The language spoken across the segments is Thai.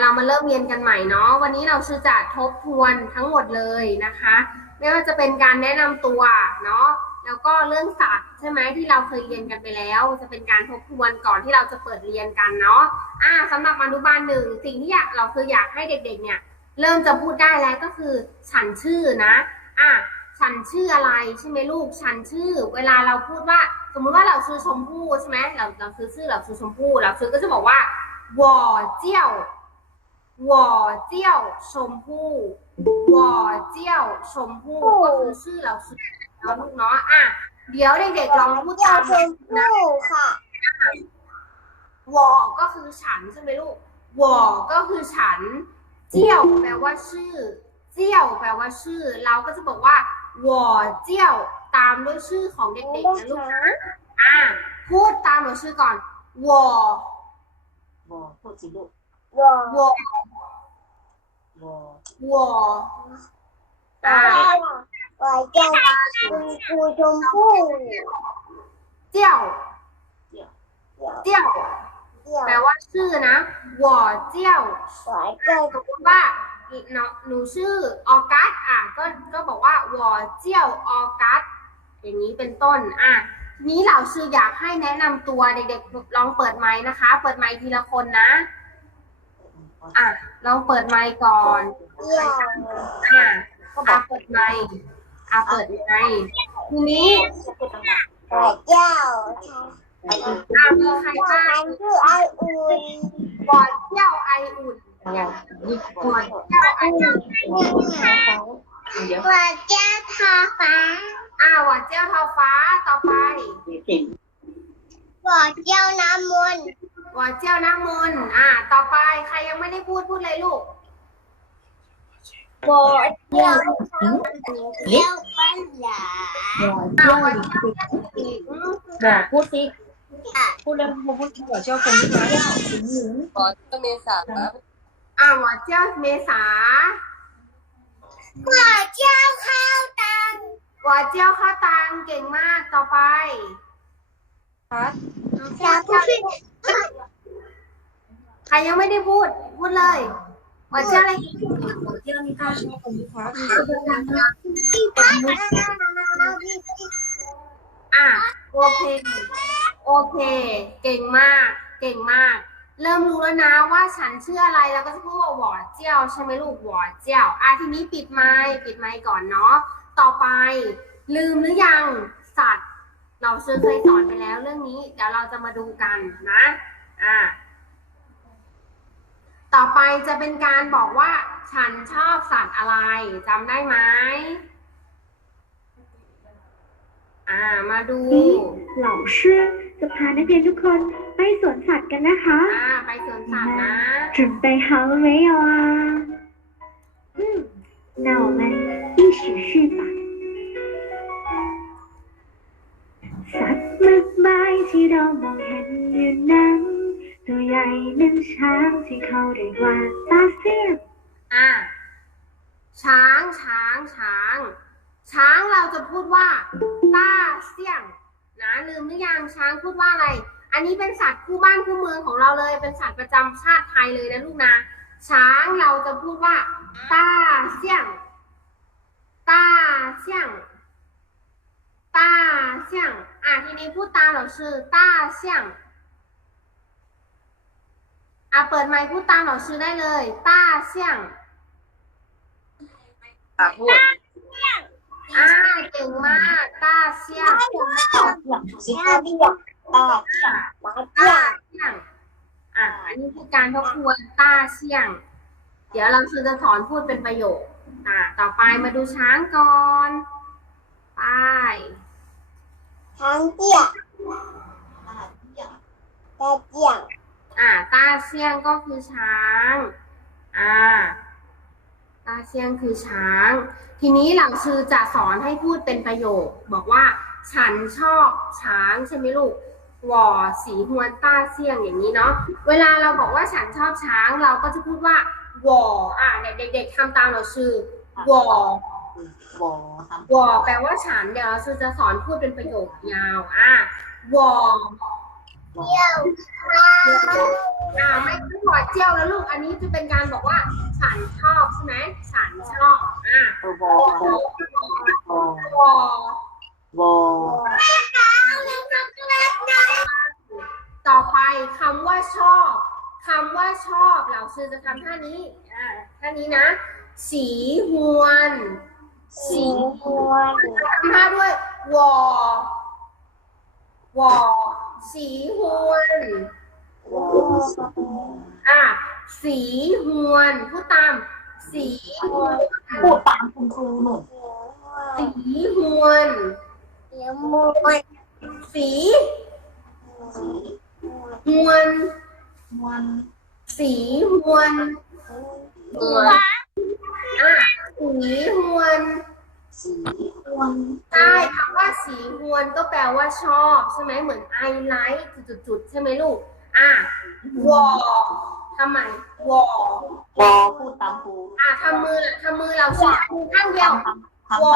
เรามาเริ่มเรียนกันใหม่เนาะวันนี้เราชื่อจะทบทวนทั้งหมดเลยนะคะ ไม่ว่าจะเป็นการแนะนำตัวเนาะแล้วก็เรื่องสัตว์ใช่ไหมที่เราเคยเรียนกันไปแล้ว จะเป็นการทบทวนก่อนที่เราจะเปิดเรียนกันเนาะอ่าสำหรับอนุบาลหนึ่งสิ่งที่อยากเราคืออยากให้เด็ก ๆ เนี่ย เริ่มจะพูดได้แล้วก็คือ ฉันชื่อนะอะฉันชื่ออะไรใช่ไหมลูกฉันชื่อ เวลาเราพูดว่าสมมติว่าเราชื่อชมพู่ใช่ไหมเราเราคือชื่อเราชื่อชมพู่เราชื่อก็จะบอกว่าวอร์เจล วอเจียวชมพู่วอเจียวชมพู่ก็คือชื่อเราสุดแล้วลูกเนาะอะเดี๋ยวเด็กๆลองพูดตามชมพู่ค่ะวอก็คือฉันใช่ไหมลูกวอก็คือฉัน เจียวแปลว่าชื่อ เจียวแปลว่าชื่อ เราก็จะบอกว่าวอเจียวตามด้วยชื่อของเด็กๆนะลูกนะอะพูดตามเราชื่อก่อนวอวอพูดสิลูก วอวอวอวออะวอเจ้าคุณครูชมพู่เจียวเดี๋ยเจียวเดี๋ยวแปลว่าชื่อนะวอเจียววอเจ้าสมมติว่าหนูหนูชื่อออกัสอะก็ก็บอกว่าวอเจียวออกัสอย่างนี้เป็นต้นอะนี้เราชื่ออยากให้แนะนำตัวเด็กๆลองเปิดไมค์นะคะ เปิดไมค์ทีละคนนะ อะลองเปิดไมค์ก่อนเดี๋ยวอะอะเปิดไมค์อะเปิดไมค์ทีนี้จะพูดดังวอเจ้าอะมีใครเจ้าบ้างมันชื่อไออุ่นวอเจียวไออุ่นอย่างนี้วอเจียวไออุ่นๆเดี๋ยววอเจ้าทอฟ้าอะวอเจียวทอฟ้าต่อไปเก่งวอเจ้าน้ำมนต์ วอเจียวน้ำมนต์อะต่อไปใครยังไม่ได้พูดพูดเลยลูกวอเจ้าเจ้าปัญญาอะวอเจียวหญิงบอกพูดสิพูดเรื่องพูดหัวเชี่ยวคนที่มาเที่ยวถึงหนึ่งขอเจ้าเมษาอะวอเจียวเมษาวอเจ้าข้าวตังวอเจียวข้าวตังเก่งมากต่อไปพัดเจ้าผู้ช่วยใครยังไม่ได้พูด พูดเลยวอเจียวอะไรอีกหัวเชี่ยวนี่ข้าวชอบคนที่พัดที่พักอะโอเค โอเค เก่งมาก เก่งมาก เริ่มรู้แล้วนะว่าฉันชื่ออะไรแล้วก็จะพูดว่าหวอเจียวใช่ไหมลูกหวอเจียวอะทีนี้ปิดไมค์ปิดไมค์ก่อนเนาะ ต่อไป ลืมหรือยังสัตว์ เราเชื่อเคยสอนไปแล้วเรื่องนี้ เดี๋ยวเราจะมาดูกันนะ อ่ะต่อไปจะเป็นการบอกว่า ฉันชอบสัตว์อะไรจำได้ไหมอ่า มาดู เหล่าชื่อจะพานักเรียนทุกคนไปสวนสัตว์กันนะคะ อ่า ไปสวนสัตว์นะ 准备好了没有啊？嗯，那我们一起去吧。 ที่เรามองเห็นอยู่นั้น ตัวใหญ่นั้นช้างที่เขาเรียกว่าตาเซียนอ่าช้างช้างช้าง ช้างเราจะพูดว่าตาเสียงนะลืมหรือยังช้างพูดว่าอะไร อันนี้เป็นสัตว์คู่บ้านคู่เมืองของเราเลย เป็นสัตว์ประจำชาติไทยเลยนะลูกนะช้างเราจะพูดว่าตาเสียงตาเสียงตาเสียง อะทีนี้พูดตามเราชื่อต้าเสี่ยงอะเปิดไมค์พูดตามเราชื่อได้เลยต้าเสี่ยงอะพูดอ่าเก่งมากต้าเสี่ยงสิตาเบี้ยตาตาเบี้ต้ายเสี่ยงอะอันนี้คือการทบทวนต้าเสี่ยง เดี๋ยวเราจะสอนพูดเป็นประโยคอ่าต่อไปมาดูช้างก่อนไป ทางเตี้ยตาเตี้ยอ่าต้าเสี่ยงก็คือช้าง อ่าต้าเสี่ยงคือช้าง ทีนี้หลังชื่อจะสอนให้พูดเป็นประโยค บอกว่า ฉันชอบช้างใช่ไหมลูกวอสีฮวนต้าเสี่ยงอย่างนี้เนาะ เวลาเราบอกว่าฉันชอบช้าง เราก็จะพูดว่าวออะเด็กๆทำตามเราชื่อวอ วอทำวอแปลว่าฉันเดี๋ยวเราชื่อจะสอนพูดเป็นประโยคยาวอะวอเที่ยวอ่าไม่ใช่วอเจียวแล้วลูกอันนี้จะเป็นการฉันชอบใช่ไหมฉันชอบอะเออวอวอวอวอต่อไปคำว่าชอบคำว่าชอบเราซื้อจะทำท่านี้อ่าท่านี้นะ สีหวน สีหวนทำท่าด้วยวอวอสีหวนอะสีหวนพูดตาม สีหวนพูดตามคุณครูหนูสีหวนสียมวนสีหวนสีหวนหัว อะสีหวน สีวันใช่คำว่าสีหวนก็แปลว่าชอบใช่ไหมเหมือน I like จุดๆใช่ไหมลูก อะวอทำไมวอวอพูดตามครูอะทำมือทำมือเราชี้ข้างเดียววอ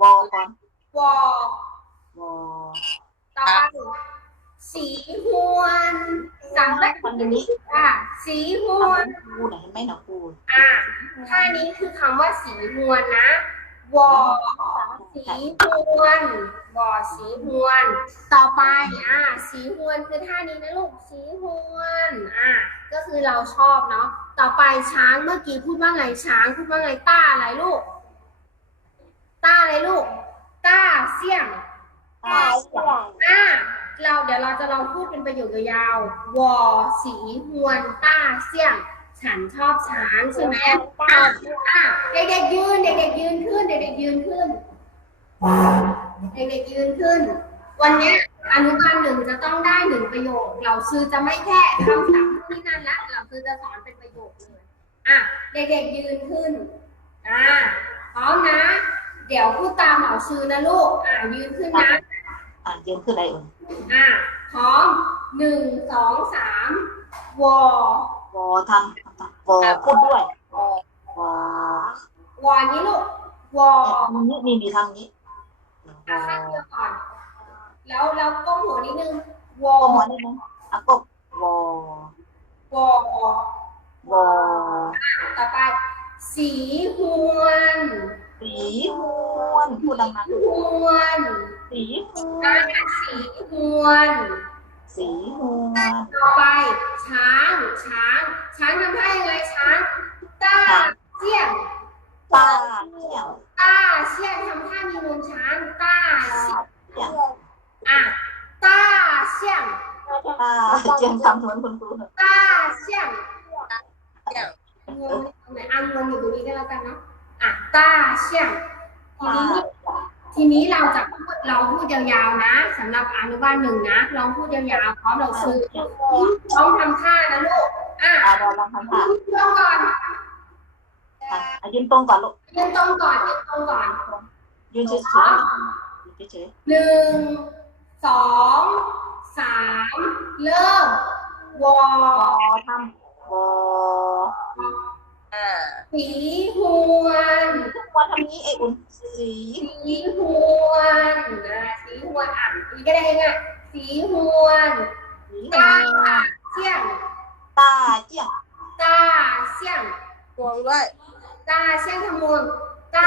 วอก่อนวอวอต่อไป สีหวนจำได้วันนี้อะสีหวนครูไหนไม่นะครูอะท่านี้คือคำว่าสีหวนนะวอสีหวนวอสีหวน ต่อไปอะสีหวนคือท่านี้นะลูกสีหวนอะก็คือเราชอบเนาะต่อไปช้างเมื่อกี้พูดว่าไงช้างพูดว่าไงต้าอะไรลูกต้าอะไรลูกต้าเสี่ยงตายเสียงอะเราเดี๋ยวเราจะลองพูดเป็นประโยคยาวๆวอสีหวนต้าเสี่ยง ฉันชอบช้างใช่ไหมอะอะเด็กๆยืนเด็กๆยืนขึ้นเด็กๆยืนขึ้นเด็กๆยืนขึ้น วันนี้อนุบาลหนึ่งจะต้องได้หนึ่งประโยค เราซื้อจะไม่แค่คำศัพท์ที่นั่นละเราซื้อจะสอนเป็นประโยคเลยอะเด็กๆยืนขึ้นอะพร้อมนะ เดี๋ยวพูดตามเหมาซื้อนะลูกอะยืนขึ้นนะ อะยืนขึ้นอะไรเอ่ยอะพร้อมหนึ่งสองสามวอวอทำทำทำวอพูดด้วยวอวอนี้ลูกวอทำนี้นี่ดีทำนี้วอะอข้างเดียวก่อน แล้วแล้วก้มหัวนิดนึงวอก็หัวนิดนึงอะก็วอวอวอต่อไป สีหวน สีหวนพูดดังหวนๆสีหวอะนสีหวนสีหวนต่อไป ช้าง ช้าง ช้างทำท่ายังไงช้างต้าเสี่ยงตาเที่ยงต้าเสี่ยงทำท่ามีงวงช้างต้าตาเสี่ยงเที่ยงอะต้าเสี่ยงตาเที่ยงทำเหมือนคุณครูต้าเสี่ยงงวงตรงไหนอะงวงอยู่ตรงนี้ก็แล้วกันเนาะ อะต้าเสี่ยงทีตานี้ทีนี้เราจะพูดเราพูดยาวๆนะสำหรับอนุบาลหนึ่งนะลองพูดยาวๆพร้อมเราซื้อต้องทำท่านะลูกอะตาเราลองทำท่าตรงก่อนอะยืนตรงก่อนลูกยืนตรงก่อนยืนตรงก่อนยืนเฉยๆยืนเฉยหนึ่งสองสามเริ่มวอๆวอทำวอ สีหวนวอทำนี้ไอ้อุ่นสีสีหวนอะสีหวนอะสีก็ได้ไงสีหวนสีตาเสี่ยงตาเจียงตาเสี่ยงรวมด้วยตาเสี่ยงทำมวงตา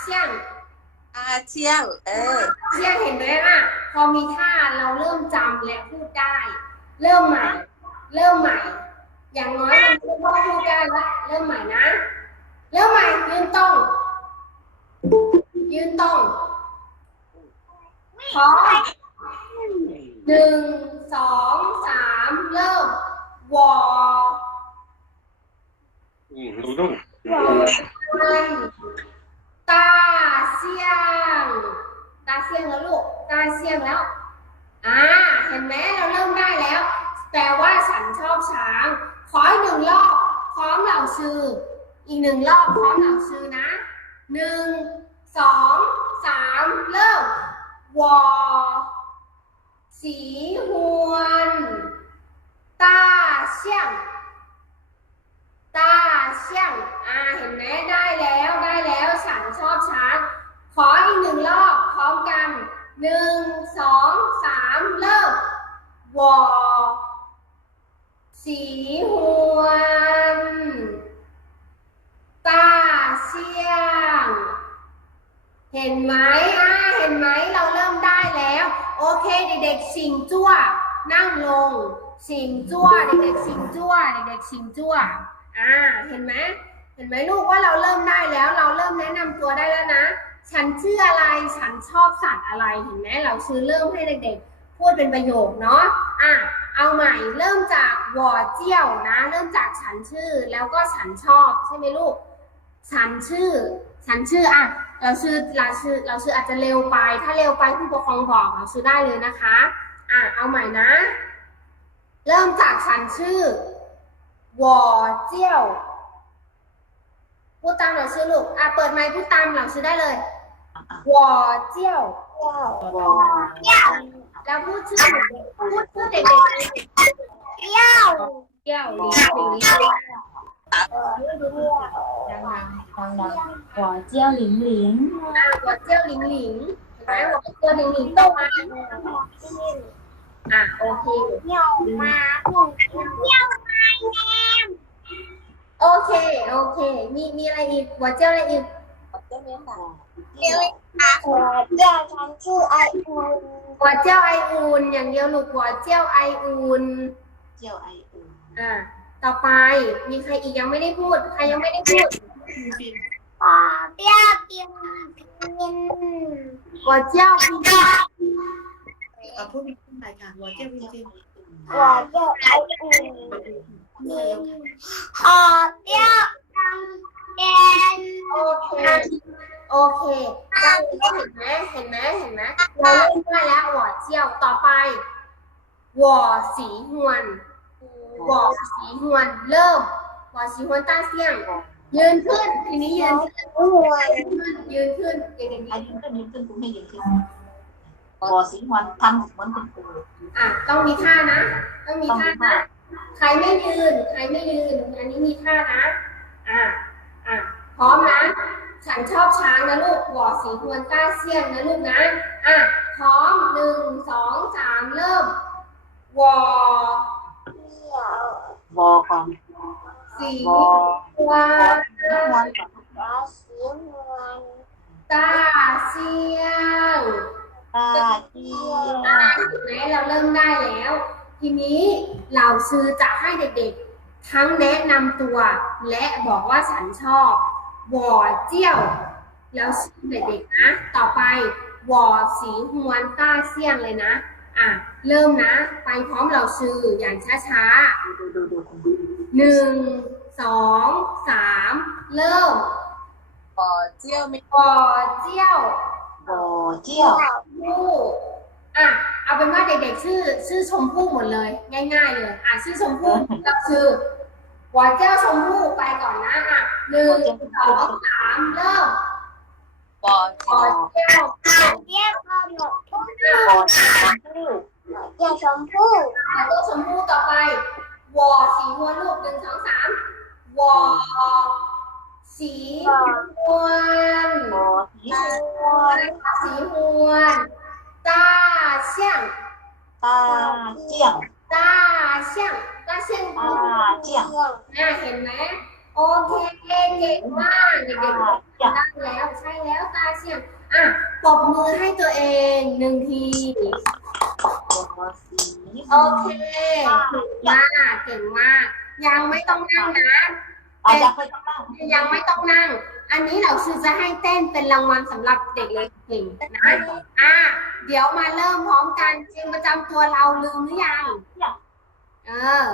เสี่ยงอาเชียง เออเสี่ยงเห็นไหมอะ พอมีท่าเราเริ่มจำและพูดได้ เริ่มใหม่ เริ่มใหม่ อย่างน้อยเริ่มพูดได้แล้วเริ่มใหม่นะ เริ่มใหม่ยืนตรง ยืนตรงพร้อมหนึ่งสองสามเริ่มวออืมรู้วันตาเซียง ตาเซียงแล้วลูก ตาเซียงแล้ว อ่า เห็นไหมเราเริ่มได้แล้วแต่ว่าฉันชอบช้าง ขออีกหนึ่งรอบพร้อมเหล่าชื่อ อีกหนึ่งรอบพร้อมเหล่าชื่อนะหนึ่งสองสามเริ่มวอสีหวนตาเสี่ยงตาเสี่ยงอ่าเห็นไหมได้แล้วได้แล้วฉันชอบช้างขออีกหนึ่งรอบพร้อมกันหนึ่งสองสามเริ่มวอ สีหวนตาเชียง เห็นไหมอ่าเห็นไหมเราเริ่มได้แล้ว โอเคเด็กๆสิงจั่ว นั่งลง สิงจั่วเด็กๆสิงจั่วเด็กๆสิงจั่วอ่าเห็นไหมเห็นไหมลูกว่าเราเริ่มได้แล้ว เราเริ่มแนะนำตัวได้แล้วนะฉันชื่ออะไร ฉันชอบสัตว์อะไร เห็นไหม เราชื่อเริ่มให้เด็กๆ พูดเป็นประโยคเนาะ อ่า เอาใหม่เริ่มจากวอเจี้ยวนะ เริ่มจากฉันชื่อแล้วก็ฉันชอบใช่ไหมลูก ฉันชื่อ ฉันชื่ออะเราชื่อเราชื่อเราชื่ออาจจะเร็วไป ถ้าเร็วไปผู้ปกครองบอกเราชื่อได้เลยนะคะอะเอาใหม่นะ เริ่มจากฉันชื่อวอเจี้ยวพูดตามเราชื่อลูกอะเปิดไมค์พูดตามเราชื่อได้เลยวอเจี้ยว แล้วพูดชื่อเด็กๆพูดชื่อเด็กๆเที่ยวเที่ยวหลิงหลิงดังดังดังๆหัวเจี้ยวหลิงหลิงอะหัวเจี้ยวหลิงหลิงเห็นไหมหัวเจี้ยวหลิงหลิงโตมาอะโอเคเที่ยวมาเที่ยวมาแนมโอเคโอเค มีมีอะไรอีกหัวเจี้ยวอะไรอีก เจ้าเมียค่ะเที่ยวมาหัวเที่ยวฉันชื่อไออุ่นหัวเจี้ยวไออุ่นอย่างเดียวลูกหัวเจี้ยวไออุ่นเจียวไออุ่นอะต่อไปมีใครอีกยังไม่ได้พูด ใครยังไม่ได้พูดหัวเที่ยวกินกินหัวเจี้ยวพิงเอาพูดมีขึ้นไปค่ะหัวเจียวจริงหัวเที่ยวไออุ่นหัวเที่ย แดนโอเคโอเคได้แล้วเห็นไหมเห็นไหมเห็นไหมเราเล่นได้แล้วหัวเจียวต่อไปหัวสีหวนหัวสีหวนเริ่มหัวสีหวนต้าเสี่ยงยืนขึ้นทีนี้ยืนขึ้นยืนขึ้นยืนขึ้นเด็กๆยืนขึ้นยืนขึ้นคุณให้ยืนขึ้นพอสีวันทำเหมือนคุณครูอะต้องมีท่านะ ต้องมีท่านะใครไม่ยืน ใครไม่ยืน อันนี้มีท่านะ อะอะพร้อมนะ ฉันชอบช้างนะลูกหวอสีควนต้าเสี่ยงนะลูกนะอะพร้อมหนึ่งสองสามเริ่มวอเที่ยวอก่อนสีวอควนสีนวนวลต้าเสี่ยงตาเจียอะเห็นไหมเราเริ่มได้แล้ว ทีนี้เราซื้อจะให้เด็กๆ ทั้งแนะนำตัวและบอกว่าฉันชอบวอเจี้ยว แล้วชื่อเด็กๆนะ ต่อไปวอสีฮวนต้าเซี่ยงเลยนะ อะ เริ่มนะ ไปพร้อมเราซื้ออย่างช้าดูดูดูคุณๆหนึ่งสองสามเริ่มๆหัวเจียวมีวอเจี้ยววอเจียวพู่อะ เอาเป็นว่าเด็กๆชื่อชื่อชมพู่หมดเลย ง่าย ๆ เลย อะชื่อชมพู่เราชื่อหัวเจ้าชมพู่ไปก่อนนะอะหนึ่งสองสามเริ่มหัวหัวเจ้าเที่ยวขนมผู้วอสีวันคู่เที่ยวชมพู่แล้วก็ชมพู่ต่อไปวอสีหัวลูกหนึ่งสองสามวอสีหวนวอสีวันสีหวน ต้าเสี่ยงตาเจียงต้าเสี่ยงต้าเสี่ยงตาเจียงน่าเห็นไหมโอเคเก่งมากเด็กตาๆเจียงได้แล้วใช่แล้วตาเสี่ยงอะปรบมือให้ตัวเองหนึ่งทีวอสีโอเคเก่งมากเก่งมาก ยังไม่ต้องนั่งนะอาจจะเคยต้องนั่งยังไม่ต้องนั่ง อันนี้เราคือจะให้เต้นเป็นรางวัลสำหรับเด็กเล็กเก่งนะอะเดี๋ยวมาเริ่มพร้อมกันเพลงประจำตัวเราลืมหรือยังเออ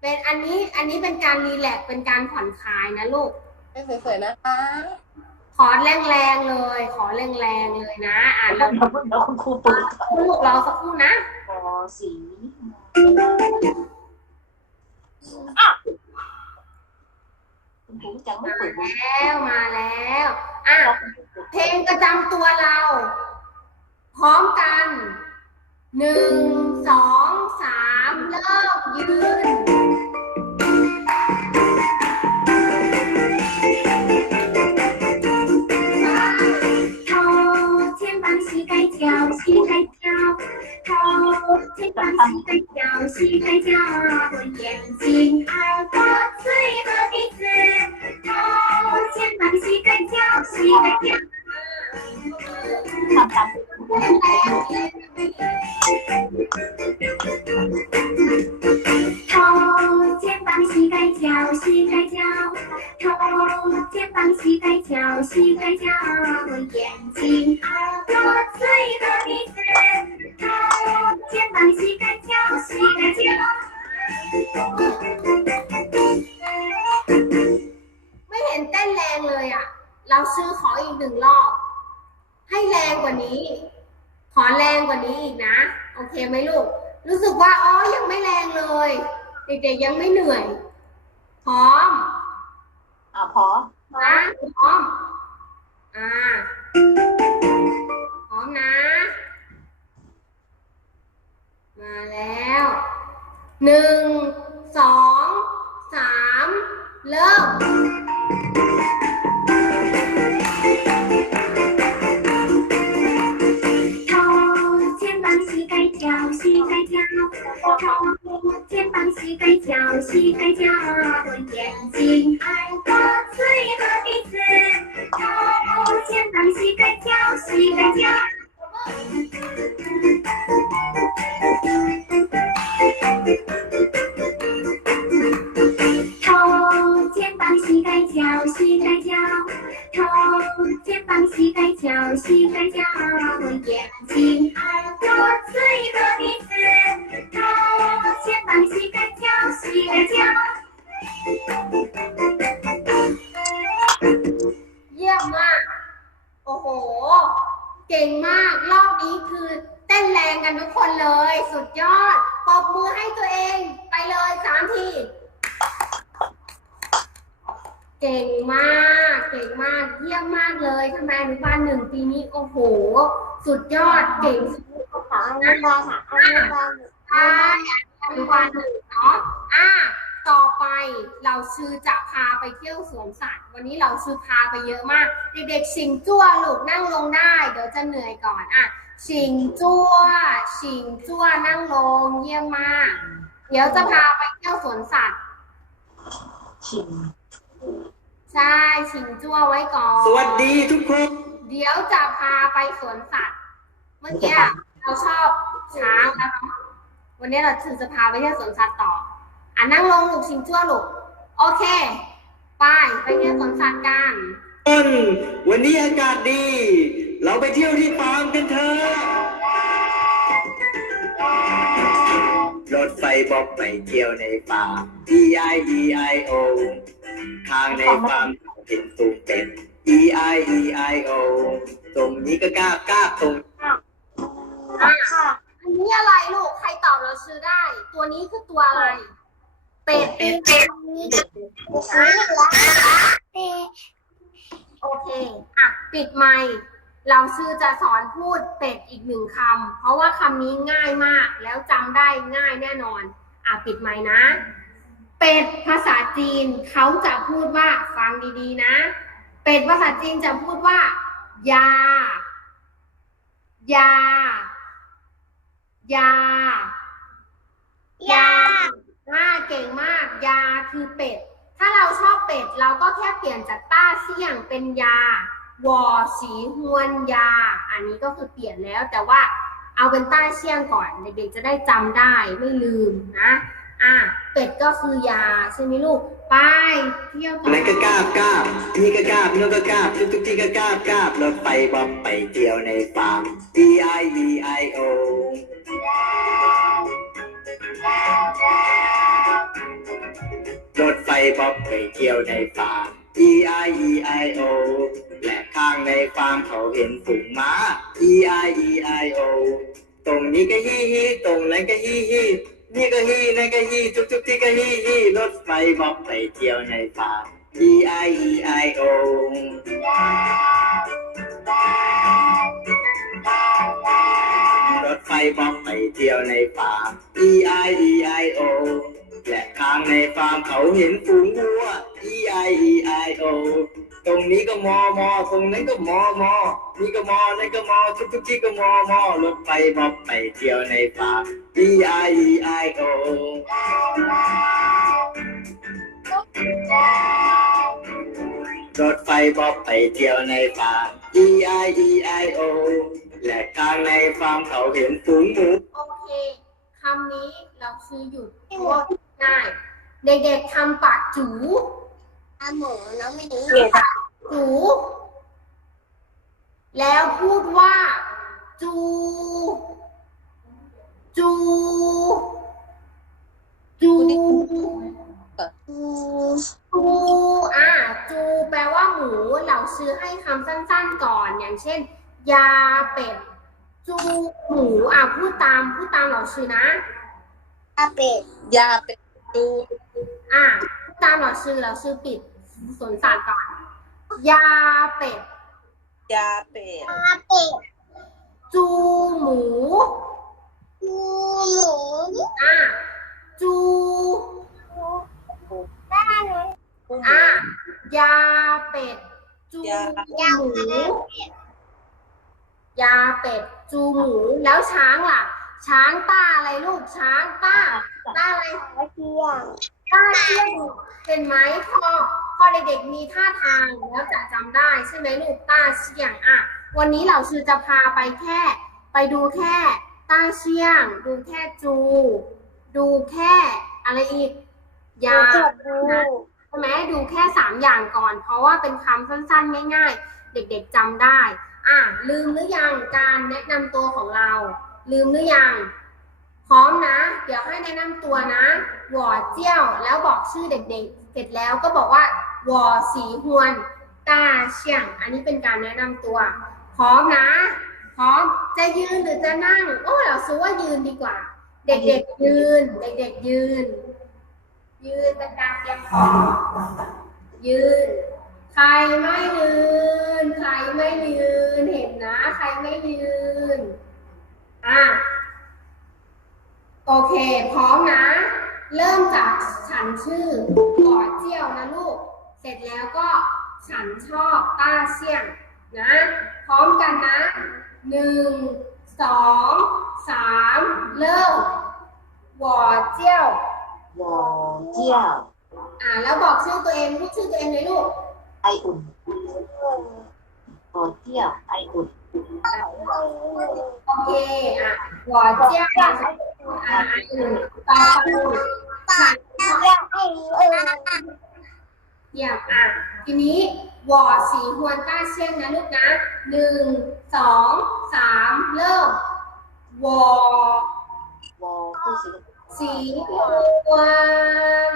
เป็นอันนี้อันนี้เป็นการรีแลกซ์เป็นการผ่อนคลายนะลูกให้สวยๆนะคะขอแรงๆเลย ขอแรงๆเลยนะ อ่านแล้แล้ววเดี๋ยวคุณครูปลุกลูกรอสักครู่นะวอสี คุณครูจังไม่เปิด แล้วมาแล้ว อ่ะ เพลงประจำตัวเรา พร้อมกันหนึ่งสองสามเริ่มยืน 头前帮膝盖跳，膝盖跳，头前帮膝盖跳，膝盖跳，我眼睛、耳朵、嘴和 Thank you. อ่ะพอ นะพร้อม อ่า พร้อมนะ มาแล้ว หนึ่ง สอง สาม เริ่ม 头、肩膀、膝盖脚，膝盖脚，头、 肩膀、膝盖脚，膝盖脚，眼睛、耳朵、嘴和鼻子，头、肩膀、膝盖脚，膝盖脚。头、肩膀、膝盖脚，膝盖脚，头、肩膀、膝盖脚，膝盖脚，眼睛、耳朵、嘴和鼻子， เยี่ยมมาก โอ้โห เก่งมาก รอบนี้คือเต้นแรงกันทุกคนเลย สุดยอด ปรบมือให้ตัวเองไปเลยสามที เก่งมาก เก่งมาก เยี่ยมมากเลยทำไมอนุบาลหนึ่งปีนี้ โอ้โห สุดยอด เก่งสุดขออนุบาลค่ะอนุบาลใช่อ นุบาลหนึ่งเนาะอะต่อไปเราชื่อจะพาไปเที่ยวสวนสัตว์ วันนี้เราชื่อพาไปเยอะมาก เด็กๆชิงจั่วลูกนั่งลงได้ เดี๋ยวจะเหนื่อยก่อนอะชิงจั่วชิงจั่วนั่งลงเยี่ยมมาก เดี๋ยวจะพาไปเที่ยวสวนสัตว์ชิมใช่ชิงจั่วไว้ก่อน สวัสดีทุกคน เดี๋ยวจะพาไปสวนสัตว์ เมื่อกี้เราชอบช้างนะคะ วันนี้เราถือจะพาไปเที่ยวสวนสัตว์ต่อ อะนั่งลงลูกชิงจั่วลูก โอเค ไปไปเที่ยวสวนสัตว์กันต้นวันนี้อากาศดี เราไปเที่ยวที่ฟาร์มกันเถอะ รถไฟบอกไปเที่ยวในฟาร์ม E I E I O ข้างในฟาร์มเห็นตูงเป็ด E I E I O ตรงนี้ก็กราบกราบตรงอะ อันนี้อะไรลูก ใครตอบเราชื่อได้ ตัวนี้คือตัวอะไร เป็ดสีเหลืองเอ๊ะโอเค อะ ปิดไมค์เราชื่อจะสอนพูดเป็ดอีกหนึ่งคำ เพราะว่าคำนี้ง่ายมาก แล้วจำได้ง่ายแน่นอน อะ ปิดไมค์นะ เป็ดภาษาจีนเขาจะพูดว่าฟังดีๆนะ เป็ดภาษาจีนจะพูดว่า ยา ยา ยา ยาอ่าเก่งมาก ยาคือเป็ด ถ้าเราชอบเป็ด เราก็แค่เปลี่ยนจากต้าเสี่ยงเป็นยาวอสีฮวนยา อันนี้ก็คือเปลี่ยนแล้วแต่ว่าเอาเป็นต้าเสี่ยงก่อนเด็กๆจะได้จำได้ไม่ลืมนะอะเป็ดก็คือยาใช่ไหมลูกไปเที่ยวต่อนั้นก็กราบกราบนี่ก็กราบโน่นก็กราบทุกทุกๆที่ก็กราบกราบรถไฟบอกไปเที่ยวในฟาร์ม E I E I O รถไฟบอกไปเที่ยวในฟาร์ม E I E I O และข้างในฟาร์มเขาเห็นฝูงม้า E I E I O ตรงนี้ก็ฮีฮีตรงนั้นก็ฮีฮีนี่ก็ฮีนั่นก็ฮีทุกทุกที่ก็ฮีฮีรถไฟบอกไปเที่ยวในฟาร์ม E I E I O รถไฟบอกไปเที่ยวในฟา E I E I O และข้างในฟาร์มเขาเห็นฝูงวัว E I E I O ตรงนี้ก็มอมอตรงนั้นก็มอมอนี่ก็มอนั่นก็มอทุกทุกที่ก็มอมอรถไฟบอกไปเที่ยวในฟาร์ม E I E I O รถไฟบอกไปเที่ยวในฟาร์ม E I E I O และข้างในฟาร์มเขาเห็นฝูงหมูโอเคคำนี้เราชื่อหยุดว่า ง่าย เด็กๆทำปากจูอาหมูน้องไม่รู้เกตจูแล้วพูดว่าจู จูจูจูอะจูแปลว่าหมูเราซื้อให้คำสั้นๆก่อนอย่างเช่น ยาเป็ดจูหมูอะพูดตามพูดตามเราซื้อนะอาเป็ดยาเป็น ดูอะพูดตามเราซื้อเราซื้อปิดสวนสัตว์ก่อนยาเป็ดยาเป็ดอาเป็ดจูหมูหมูหมูอะจูบ้านหนูกุ้งอะยาเป็ดจูยาหมูยาเป็ดจูหมูแล้วช้างล่ะ ช้างต้าอะไรลูกช้างต้า ต้าอะไรอาเทียงต้าเชี่ยงเห็นไหมพอพอเด็กๆมีท่าทางแล้วจะจำได้ใช่ไหมลูกต้าเชี่ยงอะวันนี้เราชื่อจะพาไปแค่ ไปดูแค่ต้าเชี่ยง ดูแค่จู ดูแค่อะไรอีกยาดูใช่ไหมดูแค่สามอย่างก่อน เพราะว่าเป็นคำสั้นๆ ง่าย ๆ เด็กๆจำได้ อะลืมหรือยังการแนะนำตัวของเรา ลืมหรือยัง พร้อมนะ เดี๋ยวให้แนะนำตัวนะวอเจี้ยวแล้วบอกชื่อเด็กๆ เสร็จแล้วก็บอกว่าวอสีฮวนตาเฉียง อันนี้เป็นการแนะนำตัว พร้อมนะ พร้อมจะยืนหรือจะนั่ง โอ้เราซื้อว่ายืนดีกว่า เด็กๆยืน เด็กๆยืน ยืนเป็นการเตรียมพร้อมยืน ใครไม่ยืน ใครไม่ยืน เห็นนะ ใครไม่ยืน อะ โอเค พร้อมนะ เริ่มจากฉันชื่อก่อเจียวนะลูก เสร็จแล้วก็ฉันชอบต้าเสี่ยงนะ พร้อมกันนะหนึ่งสองสามเริ่มหวอเจียววอเจียวอ่าแล้วบอกชื่อตัวเองพูดชื่อตัวเองเลยลูก ไออุ่นวอเจียวไออุ่น โอเคอะหวอเจียว อะอันอื่นต่อไปฉันอบเรียกไอ้เออเยี่ยมอะทีนี้วอสีฮวนต้าเชี่ยงนะลูกนะหนึ่งสองสามเริ่มวอวอสิสีฮวน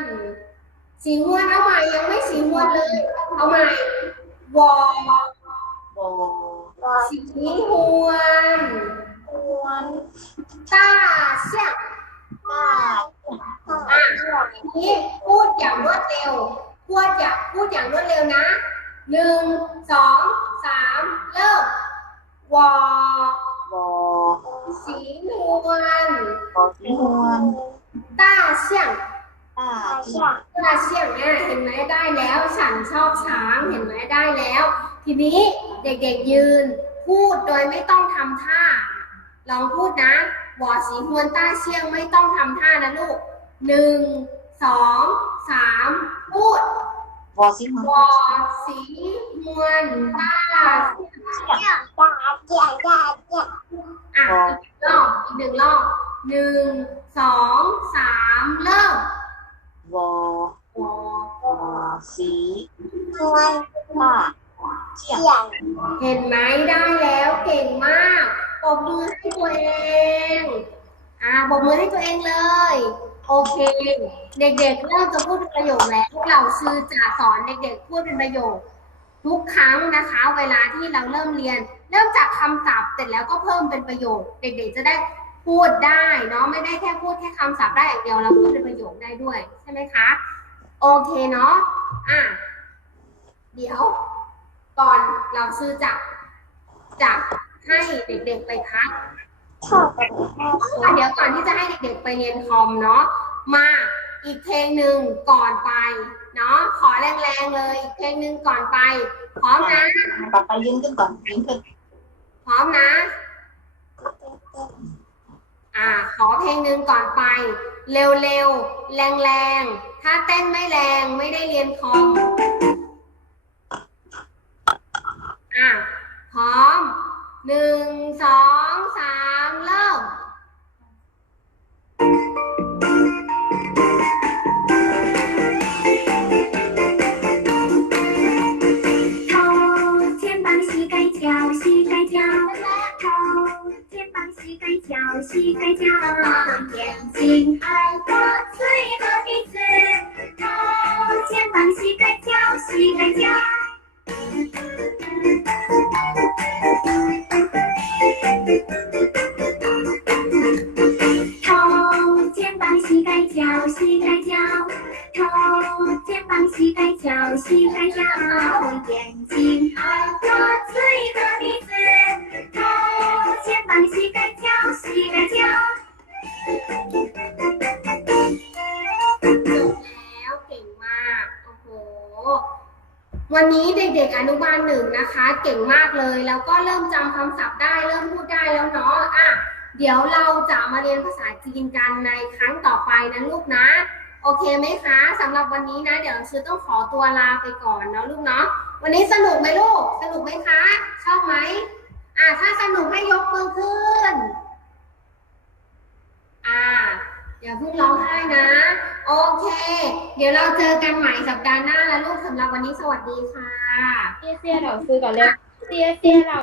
สีฮวนเอาใหม่ยังไม่สีฮวนเลย เอาใหม่วอวอสีฮวน วนต้าเชี่ยงป้าอะนี้พูดอย่างรวดเร็ว พูดอย่างพูดอย่างรวดเร็วนะหนึ่งสองสามเริ่มวอวอสีนวลวอสีนวลต้าเสี่ยงต้าเจียต้าเสี่ยงเนี่ยเห็นไหมได้แล้วฉันชอบช้างเห็นไหมได้แล้ว ทีนี้เด็กๆยืนพูดโดยไม่ต้องทำท่า ลองพูดนะวอสีฮวนต้าเสี่ยงไม่ต้องทำท่านะลูกหนึ่งสองสามพูดวอสีนวลวอสีฮวนต้าเสี่ยงเจียตาเจียตาเจียอะอีกรอบอีกหนึ่งรอบหนึ่งสองสามเริ่มวอวอวอสีนวลต้าเจียเจียเห็นไหมได้แล้วเก่งมาก ปรบมือให้ตัวเอง อ่าปรบมือให้ตัวเองเลย โอเค เด็กๆเริ่มจะพูดเป็นประโยคแล้วพวกเราชื่อจะสอนเด็กๆพูดเป็นประโยค ทุกครั้งนะคะ เวลาที่เราเริ่มเรียน เริ่มจากคำศัพท์เสร็จแล้วก็เพิ่มเป็นประโยค เด็กๆจะได้พูดได้เนาะไม่ได้แค่พูดแค่คำศัพท์ได้อย่างเดียวเราพูดเป็นประโยคได้ด้วยใช่ไหมคะ โอเคเนาะอะเดี๋ยวก่อนเราซื้อจะจะ ให้เด็กๆไปพักชอบกับพ่ออะเดี๋ยวก่อนที่จะให้เด็กๆไปเรียนคอมเนาะมาอีกเพลงหนึ่งก่อนไปเนาะขอแรงๆเลยอีกเพลงหนึ่งก่อนไปพร้อมนะต่อไปยืนขึ้นก่อนยืนขึ้นพร้อมนะ อ่า ขอเพลงหนึ่งก่อนไป เร็วๆแรงๆถ้าเต้นไม่แรงไม่ได้เรียนคอม 能上床喽偷肩膀膝盖脚膝盖脚偷肩膀膝盖脚膝盖脚眼睛耳朵嘴和鼻子头肩膀膝盖脚膝盖脚头肩膀膝盖脚膝盖脚，头肩膀膝盖脚膝盖脚，眼睛耳朵嘴和鼻子，头肩膀膝盖脚膝盖脚。แล้วเก่งมากโอ้โห วันนี้เด็กๆอนุบาลหนึ่งนะคะ เก่งมากเลย แล้วก็เริ่มจำคำศัพท์ได้เริ่มพูายแล้วเนาะอะเดี๋ยวเราจะมาเรียนภาษาจีนกันในครั้งต่อไปนะลูกนะ โอเคไหมคะสำหรับวันนี้นะ เดี๋ยวชื่อต้องขอตัวลาไปก่อนเนาะลูกเนาะวันนี้สนุกไหมลูก สนุกไหมคะ ชอบไหมอะถ้าสนุกให้ยกมือขึ้น อ่าอย่าเพิ่งร้องไห้นะ โอเค เดี๋ยวเราเจอกันใหม่สัปดาห์หน้าแล้วลูกสำหรับวันนี้สวัสดีค่ะเตี้ยเตี้ยเราซื้อก่อนเลยเตี้ยเตี้ยเรา